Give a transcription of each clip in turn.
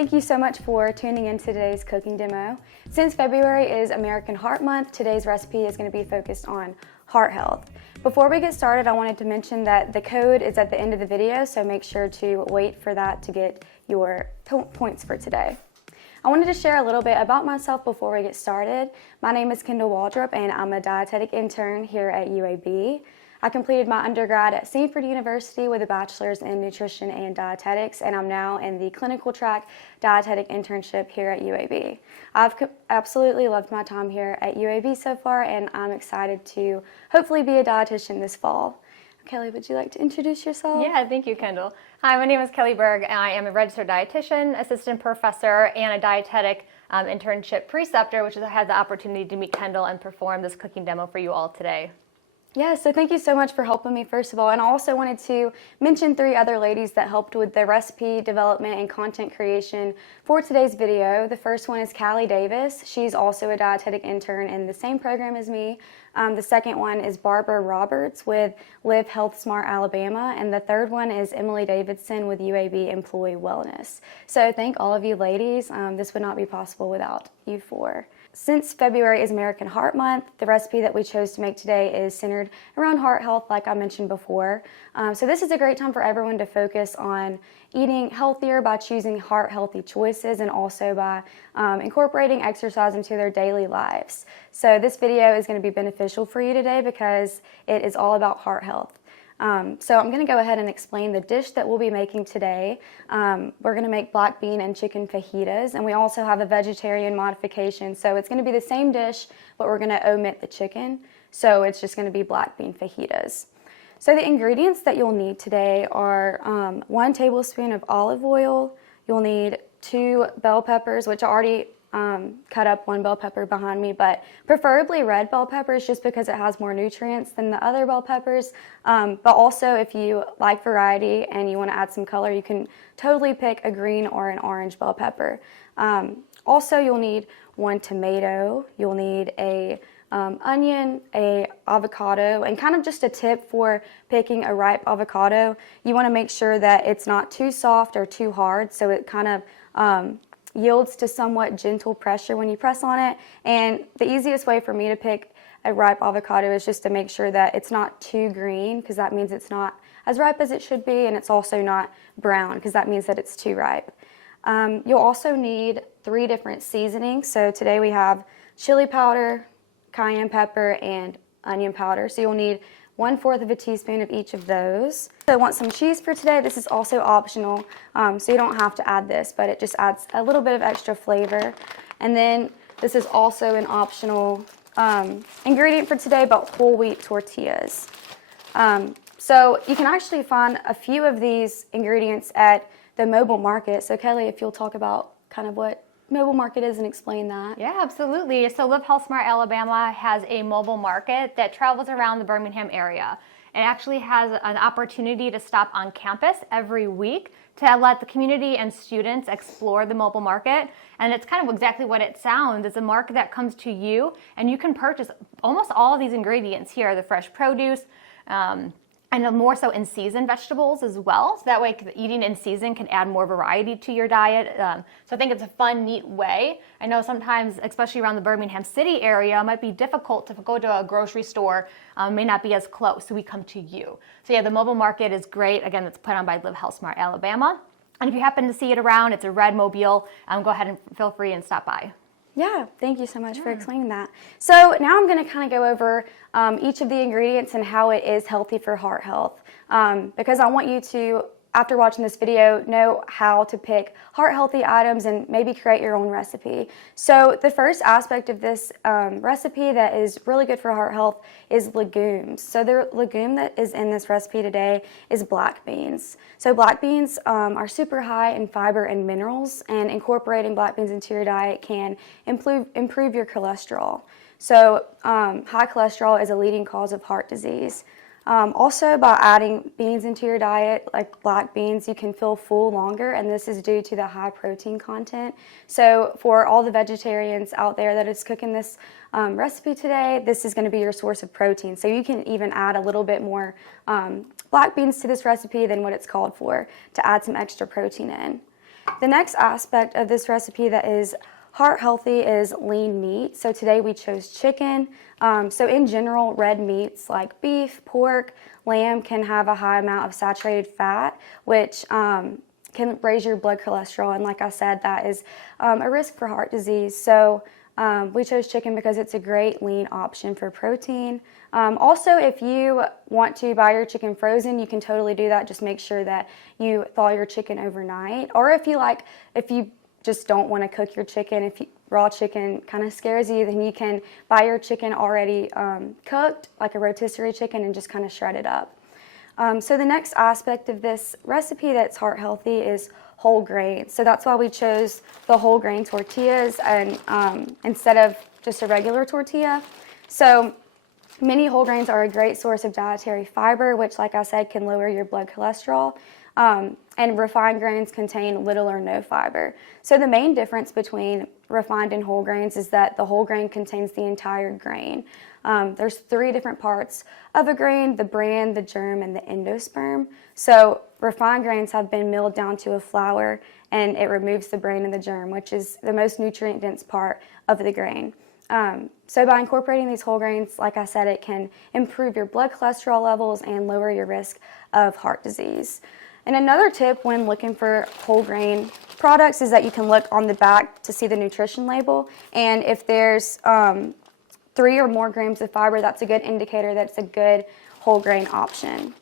thank you so much for tuning in to today's cooking demo. Since February is American Heart Month, today's recipe is going to be focused on heart health. Before we get started, I wanted to mention that the code is at the end of the video, so make sure to wait for that to get your points for today. I wanted to share a little bit about myself before we get started. My name is Kendall Waldrop and I'm a dietetic intern here at UAB. I completed my undergrad at Stanford University with a bachelor's in nutrition and dietetics, and I'm now in the clinical track dietetic internship here at UAB. I've absolutely loved my time here at UAB so far, and I'm excited to hopefully be a dietitian this fall. Kelly, would you like to introduce yourself? Yeah, thank you, Kendall. Hi, my name is Kelly Berg, and I am a registered dietitian, assistant professor, and a dietetic internship preceptor, which has the opportunity to meet Kendall and perform this cooking demo for you all today. Yeah, so thank you so much for helping me, first of all. And I also wanted to mention 3 other ladies that helped with the recipe development and content creation for today's video. The first one is Callie Davis. She's also a dietetic intern in the same program as me. The second one is Barbara Roberts with Live Health Smart Alabama. And the third one is Emily Davidson with UAB Employee Wellness. So thank all of you ladies. This would not be possible without you 4. Since February is American Heart Month, the recipe that we chose to make today is centered around heart health, like I mentioned before. So this is a great time for everyone to focus on eating healthier by choosing heart-healthy choices and also by incorporating exercise into their daily lives. So this video is going to be beneficial for you today because it is all about heart health. So I'm going to go ahead and explain the dish that we'll be making today. We're going to make black bean and chicken fajitas, and we also have a vegetarian modification. So it's going to be the same dish, but we're going to omit the chicken. So it's just going to be black bean fajitas. So the ingredients that you'll need today are 1 tablespoon of olive oil. You'll need 2 bell peppers, which I already cut up 1 bell pepper behind me, but preferably red bell peppers just because it has more nutrients than the other bell peppers. But also if you like variety and you want to add some color, you can totally pick a green or an orange bell pepper. Also, you'll need 1 tomato. You'll need a onion, a avocado, and kind of just a tip for picking a ripe avocado. You want to make sure that it's not too soft or too hard, so it kind of yields to somewhat gentle pressure when you press on it. And the easiest way for me to pick a ripe avocado is just to make sure that it's not too green, because that means it's not as ripe as it should be, and it's also not brown because that means that it's too ripe. You'll also need 3 different seasonings. So today we have chili powder, cayenne pepper, and onion powder. So you'll need 1/4 of a teaspoon of each of those. So I want some cheese for today. This is also optional, so you don't have to add this, but it just adds a little bit of extra flavor. And then this is also an optional ingredient for today, but whole wheat tortillas. So you can actually find a few of these ingredients at the mobile market. So Kelly, if you'll talk about kind of what mobile market is and explain that. Yeah, absolutely. So Live Health Smart Alabama has a mobile market that travels around the Birmingham area. It actually has an opportunity to stop on campus every week to let the community and students explore the mobile market. And it's kind of exactly what it sounds. It's a market that comes to you, and you can purchase almost all of these ingredients here, the fresh produce, and more so in season vegetables as well. So that way eating in season can add more variety to your diet. So I think it's a fun, neat way. I know sometimes, especially around the Birmingham City area, it might be difficult to go to a grocery store, may not be as close, so we come to you. So yeah, the mobile market is great. Again, it's put on by Live Health Smart Alabama. And if you happen to see it around, it's a red mobile, go ahead and feel free and stop by. Yeah, thank you so much for explaining that. So now I'm going to kind of go over each of the ingredients and how it is healthy for heart health, because I want you to, after watching this video, know how to pick heart-healthy items and maybe create your own recipe. So the first aspect of this recipe that is really good for heart health is legumes. So the legume that is in this recipe today is black beans. So black beans are super high in fiber and minerals, and incorporating black beans into your diet can improve your cholesterol. So high cholesterol is a leading cause of heart disease. Also, by adding beans into your diet, like black beans, you can feel full longer, and this is due to the high protein content. So for all the vegetarians out there that is cooking this recipe today, this is going to be your source of protein. So you can even add a little bit more black beans to this recipe than what it's called for to add some extra protein in. The next aspect of this recipe that is heart healthy is lean meat. So today we chose chicken. So in general, red meats like beef, pork, lamb can have a high amount of saturated fat, which can raise your blood cholesterol. And like I said, that is a risk for heart disease. So we chose chicken because it's a great lean option for protein. Also, if you want to buy your chicken frozen, you can totally do that. Just make sure that you thaw your chicken overnight. Or if you just don't want to cook your chicken, raw chicken kind of scares you, then you can buy your chicken already cooked, like a rotisserie chicken, and just kind of shred it up. So the next aspect of this recipe that's heart healthy is whole grains. So that's why we chose the whole grain tortillas and instead of just a regular tortilla. So many whole grains are a great source of dietary fiber, which, like I said, can lower your blood cholesterol. And refined grains contain little or no fiber. So the main difference between refined and whole grains is that the whole grain contains the entire grain. There's 3 different parts of a grain: the bran, the germ, and the endosperm. So refined grains have been milled down to a flour, and it removes the bran and the germ, which is the most nutrient-dense part of the grain. So by incorporating these whole grains, like I said, it can improve your blood cholesterol levels and lower your risk of heart disease. And another tip when looking for whole grain products is that you can look on the back to see the nutrition label. And if there's 3 or more grams of fiber, that's a good indicator that it's a good whole grain option.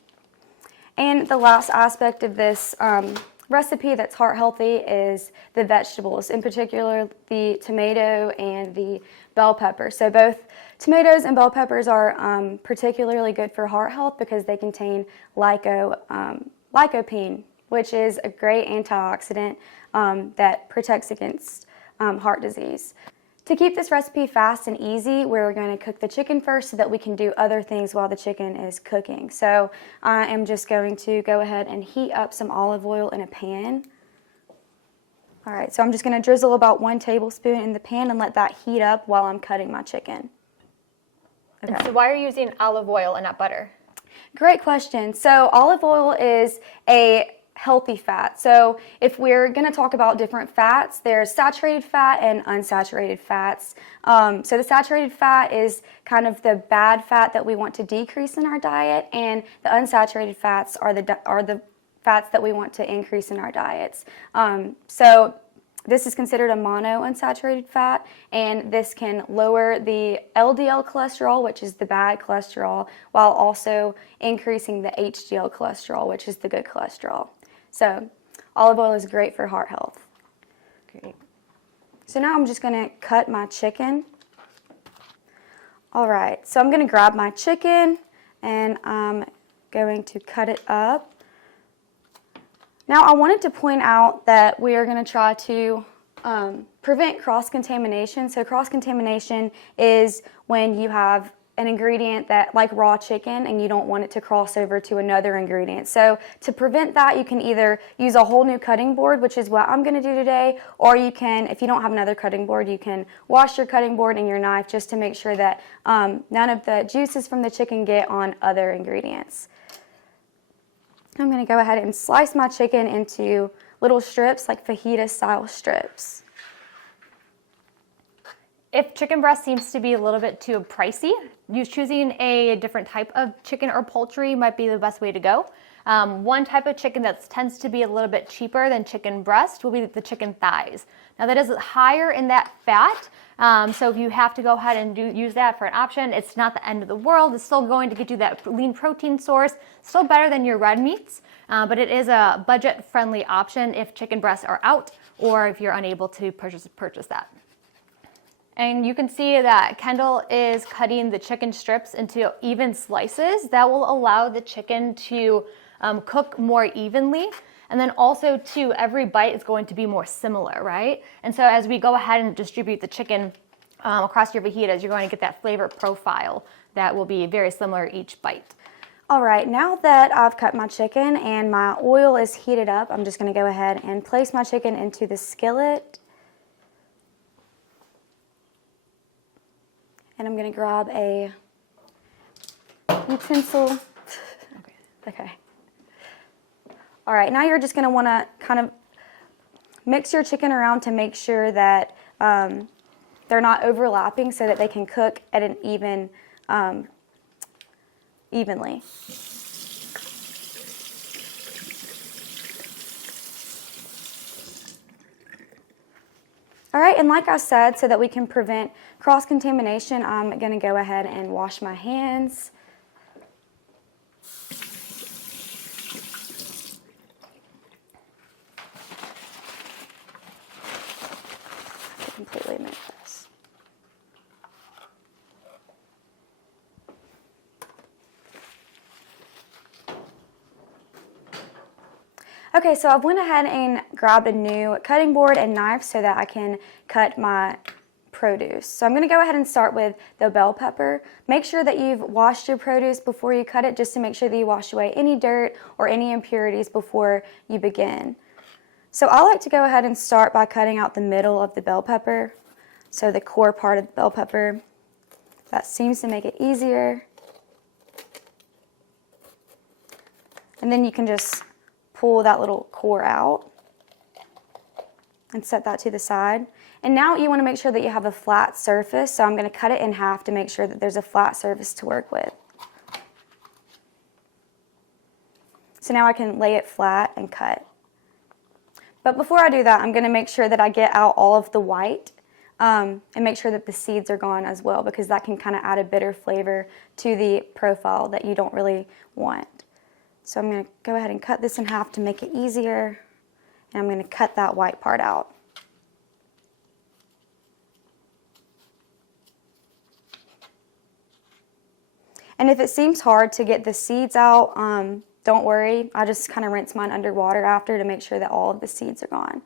And the last aspect of this recipe that's heart healthy is the vegetables, in particular the tomato and the bell pepper. So both tomatoes and bell peppers are particularly good for heart health because they contain lycopene, which is a great antioxidant that protects against heart disease. To keep this recipe fast and easy, we're going to cook the chicken first so that we can do other things while the chicken is cooking. So I am just going to go ahead and heat up some olive oil in a pan. All right, so I'm just going to drizzle about 1 tablespoon in the pan and let that heat up while I'm cutting my chicken. Okay. And so why are you using olive oil and not butter? Great question. So olive oil is a healthy fat. So if we're going to talk about different fats, there's saturated fat and unsaturated fats. So the saturated fat is kind of the bad fat that we want to decrease in our diet, and the unsaturated fats are the fats that we want to increase in our diets. So this is considered a monounsaturated fat, and this can lower the LDL cholesterol, which is the bad cholesterol, while also increasing the HDL cholesterol, which is the good cholesterol. So olive oil is great for heart health. Great. So now I'm just going to cut my chicken. All right, so I'm going to grab my chicken and I'm going to cut it up. Now I wanted to point out that we are going to try to prevent cross-contamination. So cross-contamination is when you have an ingredient that, like raw chicken, and you don't want it to cross over to another ingredient. So to prevent that, you can either use a whole new cutting board, which is what I'm going to do today, or you can, if you don't have another cutting board, you can wash your cutting board and your knife just to make sure that none of the juices from the chicken get on other ingredients. I'm going to go ahead and slice my chicken into little strips, like fajita style strips. If chicken breast seems to be a little bit too pricey, choosing a different type of chicken or poultry might be the best way to go. One type of chicken that tends to be a little bit cheaper than chicken breast will be the chicken thighs. Now that is higher in that fat, so if you have to go ahead and use that for an option, it's not the end of the world. It's still going to get you that lean protein source, still better than your red meats, but it is a budget-friendly option if chicken breasts are out or if you're unable to purchase that. And you can see that Kendall is cutting the chicken strips into even slices that will allow the chicken to cook more evenly. And then also too, every bite is going to be more similar, right? And so as we go ahead and distribute the chicken across your fajitas, you're going to get that flavor profile that will be very similar each bite. All right, now that I've cut my chicken and my oil is heated up, I'm just going to go ahead and place my chicken into the skillet. And I'm going to grab a utensil. Okay. All right, now you're just going to want to kind of mix your chicken around to make sure that they're not overlapping so that they can cook at an evenly. All right, and like I said, so that we can prevent cross-contamination, I'm going to go ahead and wash my hands. To completely mix this. Okay, so I went ahead and grabbed a new cutting board and knife so that I can cut my produce. So I'm going to go ahead and start with the bell pepper. Make sure that you've washed your produce before you cut it, just to make sure that you wash away any dirt or any impurities before you begin. So I like to go ahead and start by cutting out the middle of the bell pepper, so the core part of the bell pepper. That seems to make it easier. And then you can just pull that little core out and set that to the side. And now you want to make sure that you have a flat surface, so I'm going to cut it in half to make sure that there's a flat surface to work with. So now I can lay it flat and cut. But before I do that, I'm going to make sure that I get out all of the white and make sure that the seeds are gone as well, because that can kind of add a bitter flavor to the profile that you don't really want. So I'm going to go ahead and cut this in half to make it easier, and I'm going to cut that white part out. And if it seems hard to get the seeds out, don't worry. I just kind of rinse mine under water after to make sure that all of the seeds are gone.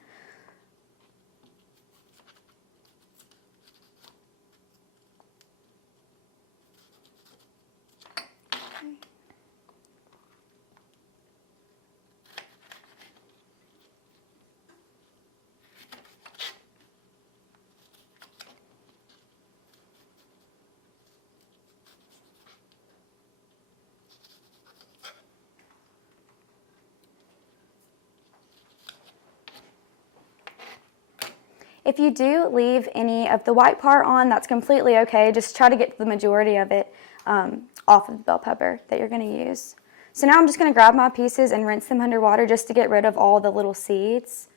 If you do leave any of the white part on, that's completely okay. Just try to get the majority of it off of the bell pepper that you're going to use. So now I'm just going to grab my pieces and rinse them under water just to get rid of all the little seeds.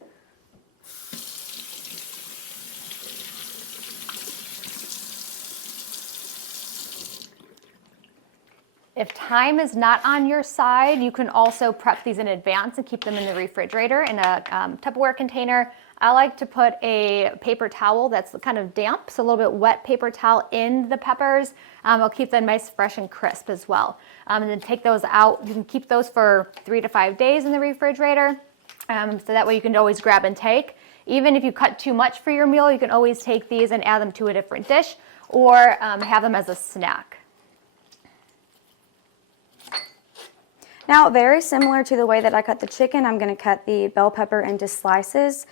If time is not on your side, you can also prep these in advance and keep them in the refrigerator in a Tupperware container. I like to put a paper towel that's kind of damp, so a little bit wet paper towel in the peppers. It'll keep them nice, fresh, and crisp as well. And then take those out. You can keep those for 3 to 5 days in the refrigerator, so that way you can always grab and take. Even if you cut too much for your meal, you can always take these and add them to a different dish, or have them as a snack. Now, very similar to the way that I cut the chicken, I'm going to cut the bell pepper into slices,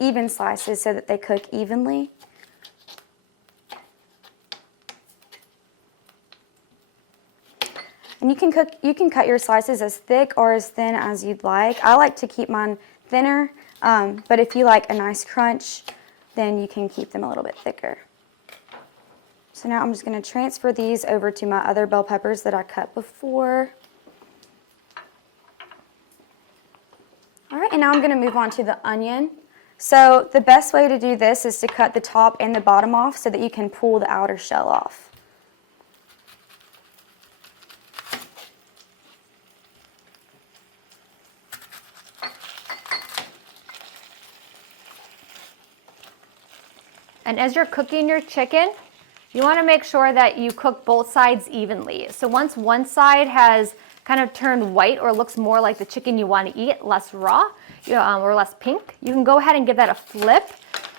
even slices, so that they cook evenly. And you can cut your slices as thick or as thin as you'd like. I like to keep mine thinner, but if you like a nice crunch, then you can keep them a little bit thicker. So now I'm just going to transfer these over to my other bell peppers that I cut before. All right, and now I'm going to move on to the onion. So the best way to do this is to cut the top and the bottom off so that you can pull the outer shell off. And as you're cooking your chicken, you want to make sure that you cook both sides evenly. So once one side has kind of turned white or looks more like the chicken you want to eat, less raw or less pink, you can go ahead and give that a flip,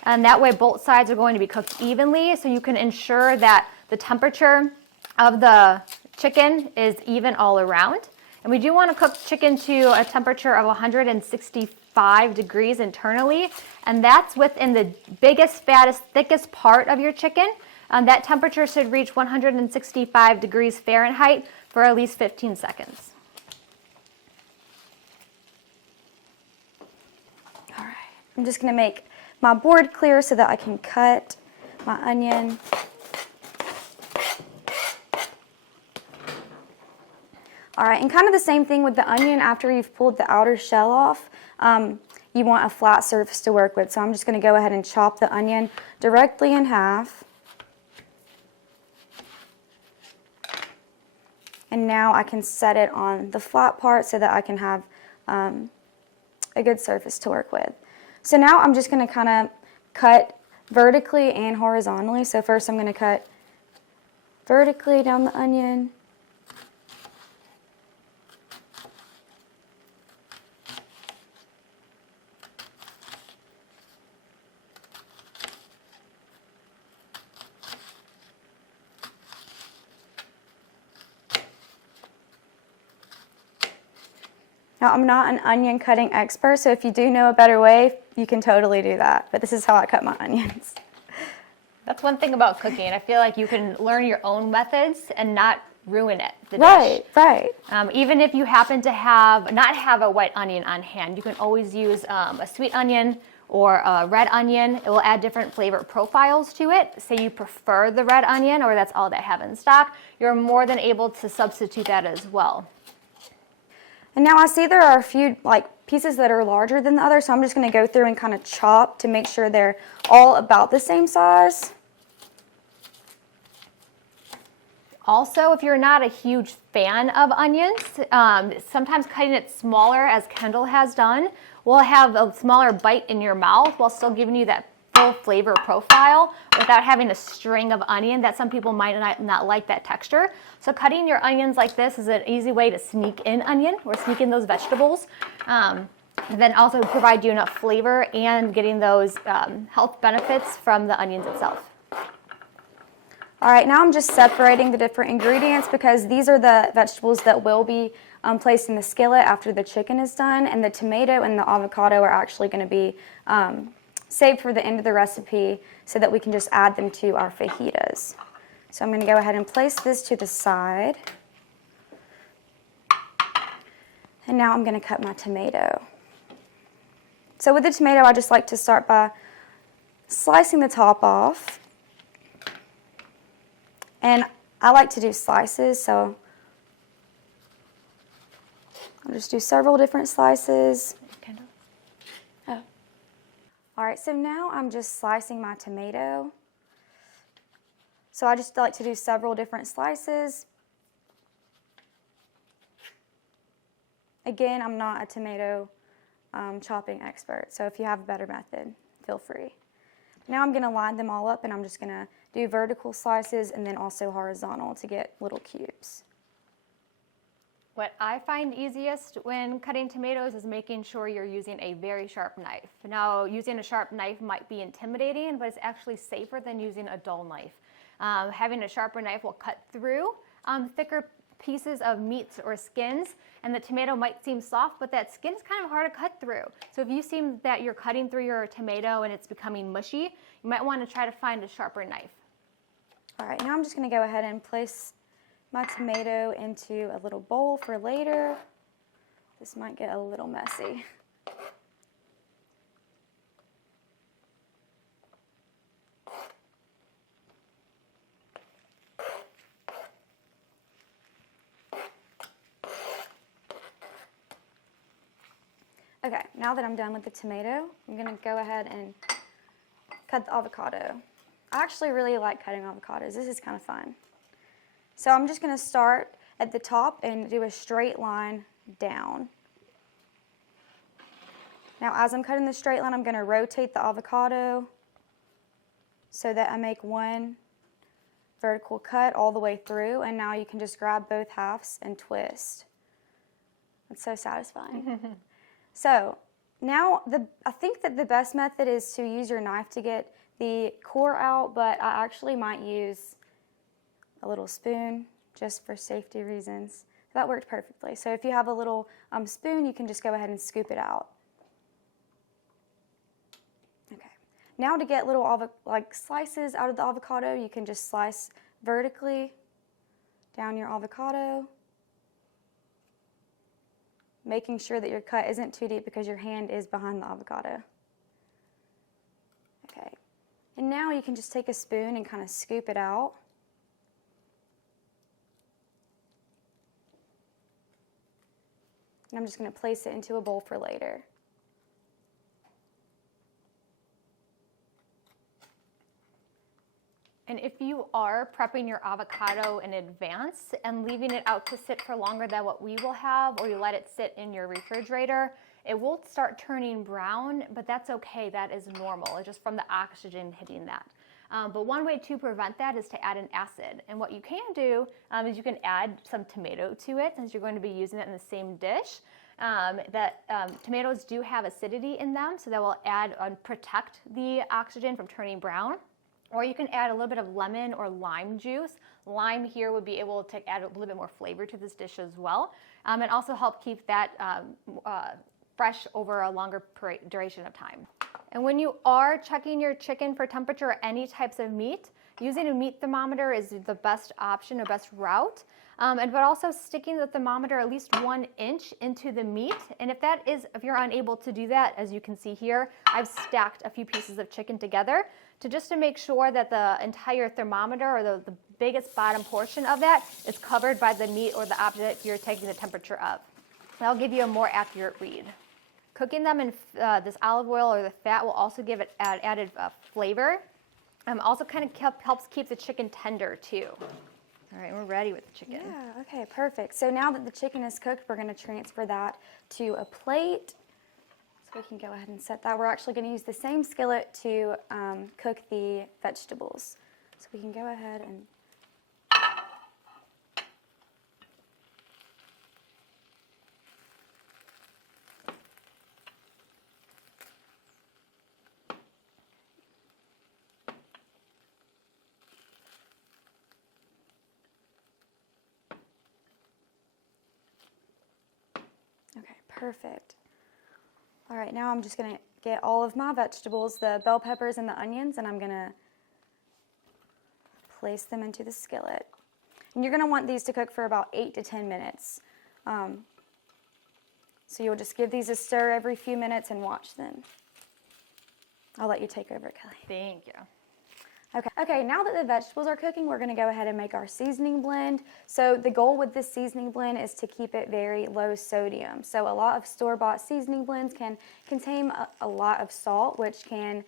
and that way both sides are going to be cooked evenly, so you can ensure that the temperature of the chicken is even all around. And we do want to cook chicken to a temperature of 165 degrees internally, and that's within the biggest, fattest, thickest part of your chicken. That temperature should reach 165 degrees Fahrenheit for at least 15 seconds. All right. I'm just going to make my board clear so that I can cut my onion. All right, and kind of the same thing with the onion. After you've pulled the outer shell off, you want a flat surface to work with. So I'm just going to go ahead and chop the onion directly in half. And now I can set it on the flat part so that I can have a good surface to work with. So now I'm just going to kind of cut vertically and horizontally. So first I'm going to cut vertically down the onion. Now, I'm not an onion cutting expert, so if you do know a better way, you can totally do that. But this is how I cut my onions. That's one thing about cooking. I feel like you can learn your own methods and not ruin it. Right, right. Even if you happen to not have a white onion on hand, you can always use a sweet onion or a red onion. It will add different flavor profiles to it. Say you prefer the red onion or that's all they have in stock, you're more than able to substitute that as well. And now I see there are a few pieces that are larger than the other, so I'm just going to go through and kind of chop to make sure they're all about the same size. Also, if you're not a huge fan of onions, sometimes cutting it smaller, as Kendall has done, will have a smaller bite in your mouth while still giving you that full flavor profile without having a string of onion that some people might not like that texture. So cutting your onions like this is an easy way to sneak in onion or sneak in those vegetables. And then also provide you enough flavor and getting those health benefits from the onions itself. All right, now I'm just separating the different ingredients because these are the vegetables that will be placed in the skillet after the chicken is done, and the tomato and the avocado are actually going to be saved for the end of the recipe so that we can just add them to our fajitas. So I'm going to go ahead and place this to the side. And now I'm going to cut my tomato. So with the tomato, I just like to start by slicing the top off. And I like to do slices, so I'll just do several different slices. Oh. All right, so now I'm just slicing my tomato. So I just like to do several different slices. Again, I'm not a tomato chopping expert, so if you have a better method, feel free. Now I'm going to line them all up, and I'm just going to do vertical slices and then also horizontal to get little cubes. What I find easiest when cutting tomatoes is making sure you're using a very sharp knife. Now, using a sharp knife might be intimidating, but it's actually safer than using a dull knife. Having a sharper knife will cut through thicker pieces of meats or skins, and the tomato might seem soft, but that skin is kind of hard to cut through. So if you seem that you're cutting through your tomato and it's becoming mushy, you might want to try to find a sharper knife. All right, now I'm just going to go ahead and place my tomato into a little bowl for later. This might get a little messy. Okay, now that I'm done with the tomato, I'm going to go ahead and cut the avocado. I actually really like cutting avocados. This is kind of fun. So I'm just going to start at the top and do a straight line down. Now as I'm cutting the straight line, I'm going to rotate the avocado so that I make one vertical cut all the way through, and now you can just grab both halves and twist. It's so satisfying. So now I think that the best method is to use your knife to get the core out, but I actually might use a little spoon just for safety reasons. That worked perfectly. So if you have a little spoon, you can just go ahead and scoop it out. Okay. Now to get little slices out of the avocado, you can just slice vertically down your avocado, making sure that your cut isn't too deep because your hand is behind the avocado. And now you can just take a spoon and kind of scoop it out. And I'm just going to place it into a bowl for later. And if you are prepping your avocado in advance and leaving it out to sit for longer than what we will have, or you let it sit in your refrigerator, it will start turning brown, but that's okay. That is normal. It's just from the oxygen hitting that. But one way to prevent that is to add an acid. And what you can do is you can add some tomato to it, since you're going to be using it in the same dish. Tomatoes do have acidity in them, so that will add and protect the oxygen from turning brown. Or you can add a little bit of lemon or lime juice. Lime here would be able to add a little bit more flavor to this dish as well, and also help keep that fresh over a longer duration of time. And when you are checking your chicken for temperature or any types of meat, using a meat thermometer is the best option or best route. But also sticking the thermometer at least 1 inch into the meat. And if you're unable to do that, as you can see here, I've stacked a few pieces of chicken together to make sure that the entire thermometer, or the biggest bottom portion of that, is covered by the meat or the object you're taking the temperature of. That'll give you a more accurate read. Cooking them in this olive oil or the fat will also give it added flavor. Also kind of helps keep the chicken tender too. All right, we're ready with the chicken. Yeah, okay, perfect. So now that the chicken is cooked, we're going to transfer that to a plate. So we can go ahead and set that. We're actually going to use the same skillet to cook the vegetables. So we can go ahead and okay, perfect. All right, now I'm just going to get all of my vegetables, the bell peppers and the onions, and I'm going to place them into the skillet. And you're going to want these to cook for about 8 to 10 minutes. So you'll just give these a stir every few minutes and watch them. I'll let you take over, Kelly. Thank you. Okay, now that the vegetables are cooking, we're going to go ahead and make our seasoning blend. So the goal with this seasoning blend is to keep it very low sodium. So a lot of store-bought seasoning blends can contain a lot of salt, which can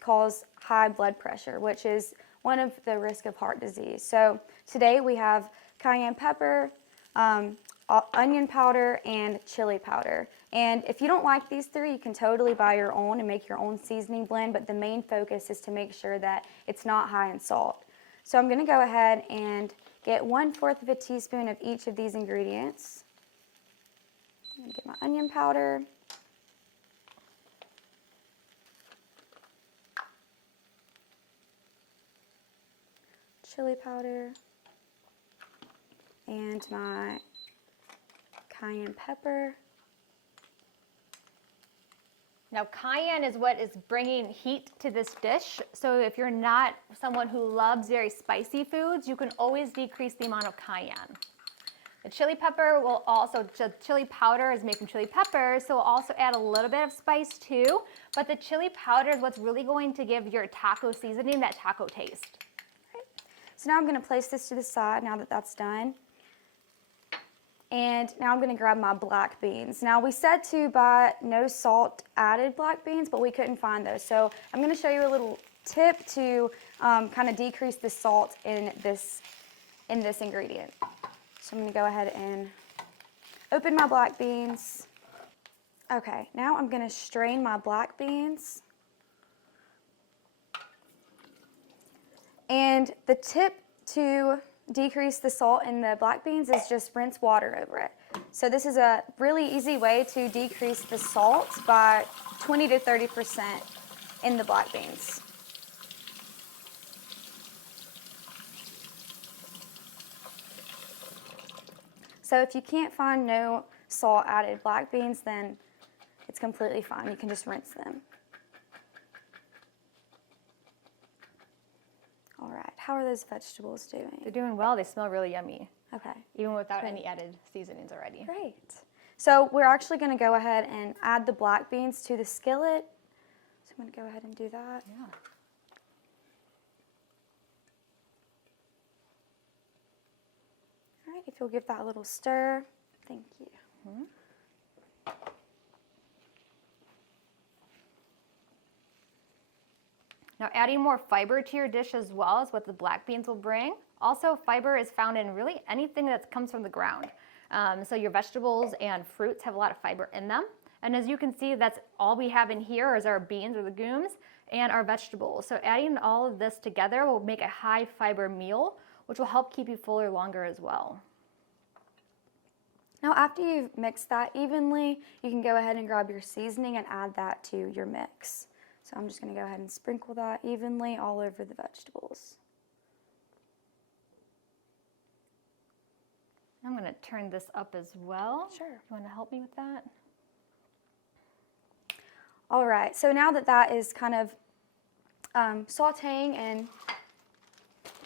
cause high blood pressure, which is one of the risk of heart disease. So today we have cayenne pepper, onion powder, and chili powder. And if you don't like these three, you can totally buy your own and make your own seasoning blend, but the main focus is to make sure that it's not high in salt. So I'm going to go ahead and get 1/4 of a teaspoon of each of these ingredients. I'm going to get my onion powder, chili powder, and my cayenne pepper. Now, cayenne is what is bringing heat to this dish. So if you're not someone who loves very spicy foods, you can always decrease the amount of cayenne. The chili pepper will also, chili powder is made from chili peppers, so we'll also add a little bit of spice too. But the chili powder is what's really going to give your taco seasoning that taco taste. Right. So now I'm going to place this to the side now that that's done. And now I'm going to grab my black beans. Now we said to buy no salt added black beans, but we couldn't find those. So I'm going to show you a little tip to kind of decrease the salt in this ingredient. So I'm going to go ahead and open my black beans. Okay, now I'm going to strain my black beans. And the tip to decrease the salt in the black beans is just rinse water over it. So this is a really easy way to decrease the salt by 20 to 30% in the black beans. So if you can't find no salt added black beans, then it's completely fine. You can just rinse them. All right, how are those vegetables doing? They're doing well. They smell really yummy. Okay. Even without any added seasonings already. Great. So we're actually going to go ahead and add the black beans to the skillet. So I'm going to go ahead and do that. Yeah. right, if you'll give that a little stir. Thank you. Now adding more fiber to your dish as well is what the black beans will bring. Also, fiber is found in really anything that comes from the ground. So your vegetables and fruits have a lot of fiber in them. And as you can see, that's all we have in here is our beans or legumes and our vegetables. So adding all of this together will make a high fiber meal, which will help keep you fuller longer as well. Now after you've mixed that evenly, you can go ahead and grab your seasoning and add that to your mix. So I'm just going to go ahead and sprinkle that evenly all over the vegetables. I'm going to turn this up as well. Sure. You want to help me with that? All right, so now that that is kind of sauteing and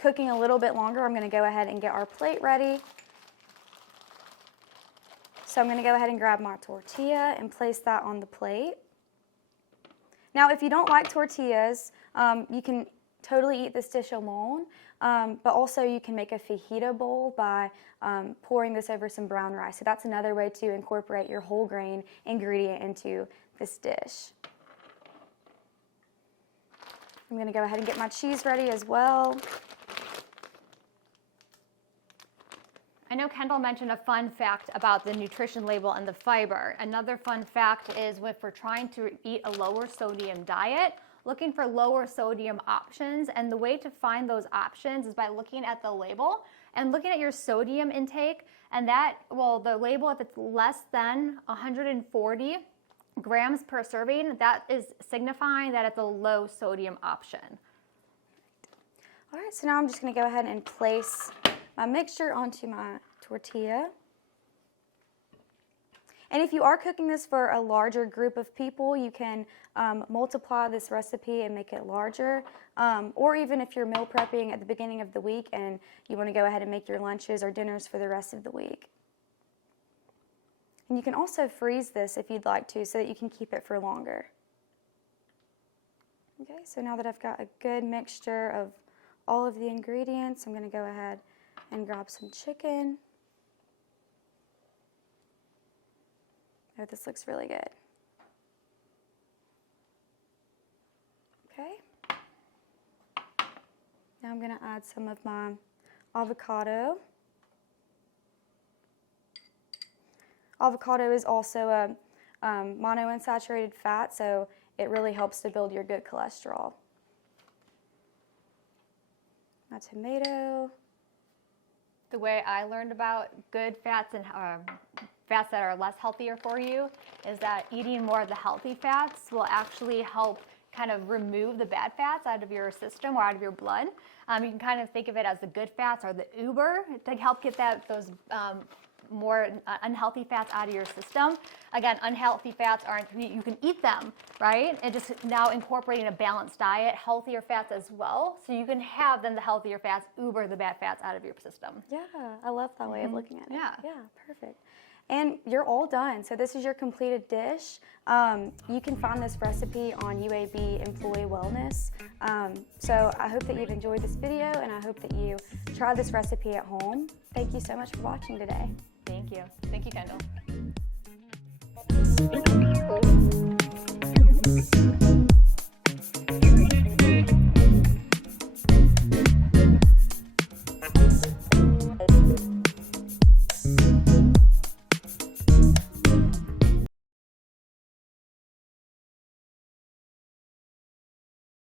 cooking a little bit longer, I'm going to go ahead and get our plate ready. So I'm going to go ahead and grab my tortilla and place that on the plate. Now, if you don't like tortillas, you can totally eat this dish alone, but also you can make a fajita bowl by pouring this over some brown rice. So that's another way to incorporate your whole grain ingredient into this dish. I'm going to go ahead and get my cheese ready as well. I know Kendall mentioned a fun fact about the nutrition label and the fiber. Another fun fact is if we're trying to eat a lower sodium diet, looking for lower sodium options, and the way to find those options is by looking at the label and looking at your sodium intake, and that, well, the label, if it's less than 140 grams per serving, that is signifying that it's a low sodium option. All right, so now I'm just going to go ahead and place my mixture onto my tortilla. And if you are cooking this for a larger group of people, you can multiply this recipe and make it larger. Or even if you're meal prepping at the beginning of the week and you want to go ahead and make your lunches or dinners for the rest of the week. And you can also freeze this if you'd like to so that you can keep it for longer. Okay, so now that I've got a good mixture of all of the ingredients, I'm going to go ahead and grab some chicken. Oh, this looks really good. Okay. Now I'm going to add some of my avocado. Avocado is also a monounsaturated fat, so it really helps to build your good cholesterol. My tomato. The way I learned about good fats and fats that are less healthier for you is that eating more of the healthy fats will actually help kind of remove the bad fats out of your system or out of your blood. You can kind of think of it as the good fats or the Uber to help get those more unhealthy fats out of your system. Again, unhealthy fats aren't, you can eat them, right? And just now incorporating a balanced diet, healthier fats as well, so you can have then the healthier fats Uber the bad fats out of your system. Yeah, I love that way of looking at it. Yeah. Yeah, perfect. And you're all done. So this is your completed dish. You can find this recipe on UAB Employee Wellness. So I hope that you've enjoyed this video and I hope that you try this recipe at home. Thank you so much for watching today. Thank you. Thank you, Kendall.